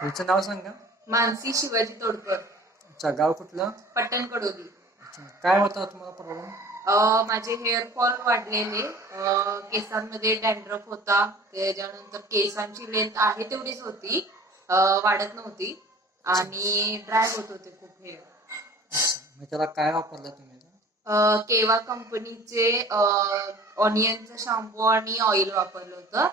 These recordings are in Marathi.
तुमचं नाव सांगा. मानसी शिवाजी तोडकर. अच्छा, गाव कुठलं? पट्टण कडोली. अच्छा, काय होता तुम्हाला प्रॉब्लेम? माझे हेअर फॉल वाढलेले, केसांमध्ये डॅन्ड्रफ होता, त्याच्यानंतर केसांची लेंथ आहे तेवढीच होती, वाढत नव्हती आणि ड्राय होत होते खूप हेअर. मग त्याला काय वापरलं तुम्ही? केवा कंपनीचे ऑनियनचा शॅम्पू आणि ऑइल वापरलं होतं.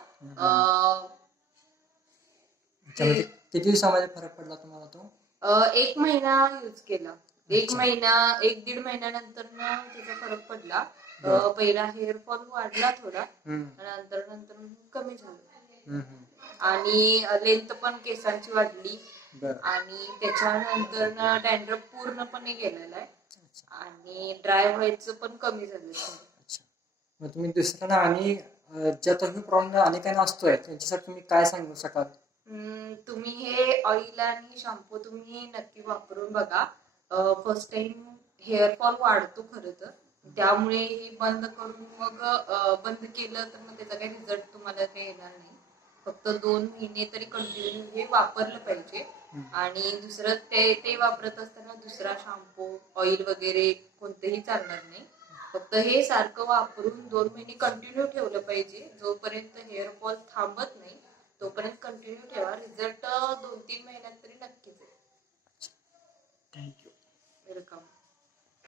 त्यामध्ये किती दिवसामध्ये फरक पडला तुम्हाला तो? 1 महिना यूज केला. 1-1.5 महिन्यानंतर त्याचा फरक पडला. पहिला हेअर फॉल वाढला थोडा, नंतर नंतर कमी झालं आणि लेंथ पण केसांची वाढली आणि त्याच्यानंतर डॅन्ड्रफ पूर्णपणे गेलेला आहे आणि ड्राय व्हायचं पण कमी झालं. मग तुम्ही दुसऱ्यांना आणि ज्या तुम्ही प्रॉब्लेम अनेकांना असतोय त्यांच्यासाठी तुम्ही काय सांगू शकाल? तुम्ही हे ऑइल आणि शॅम्पू तुम्ही नक्की वापरून बघा. फर्स्ट टाइम हेअर फॉल वाढतो खरं तर, त्यामुळे हे बंद करून मग बंद केलं तर मग त्याचा काही रिझल्ट तुम्हाला काही येणार नाही. फक्त 2 महिने तरी कंटिन्यू हे वापरलं पाहिजे. आणि दुसरं ते वापरत असताना दुसरा शॅम्पू ऑइल वगैरे कोणतेही चालणार नाही. फक्त हे सारखं वापरून 2 महिने कंटिन्यू ठेवलं पाहिजे. जोपर्यंत हेअर फॉल थांबत नाही तोपर्यंत कंटिन्यू ठेवा. रिझल्ट 2-3 महिन्यात तरी नक्कीच आहे. थँक्यू. वेलकम.